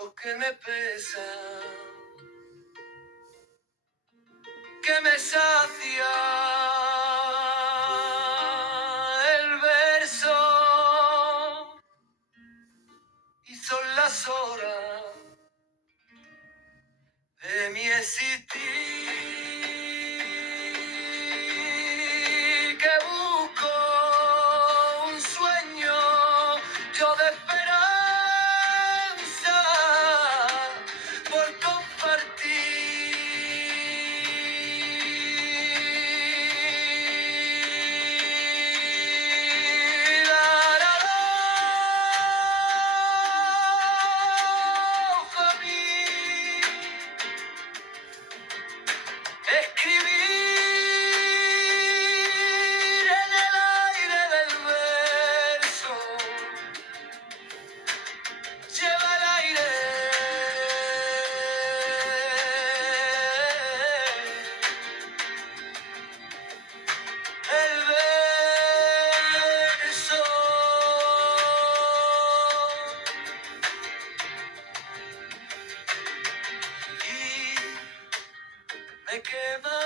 lo que me pesa, que me sacia el verso y son las horas de mi existir que busco un sueño yo de esperanza por compartir. Escribir en el aire del verso, lleva el aire, el verso. Y me quema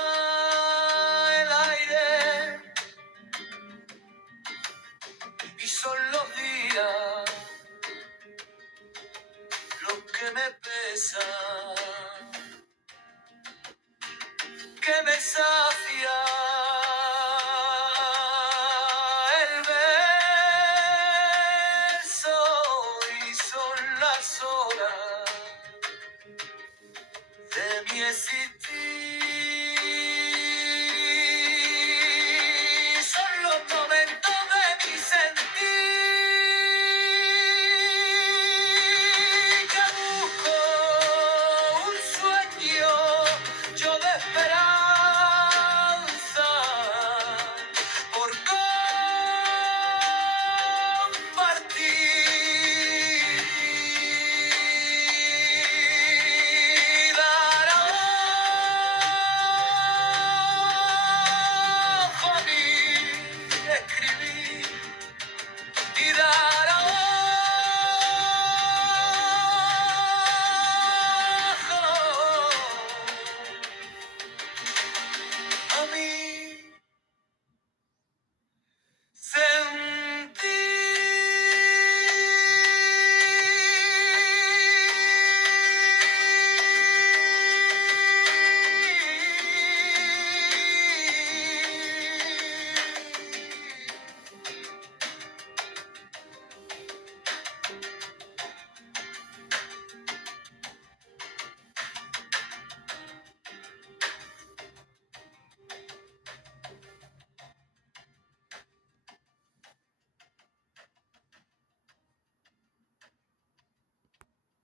el aire y son los días lo que me pesa, que me sacia el verso y son las horas de mi existir.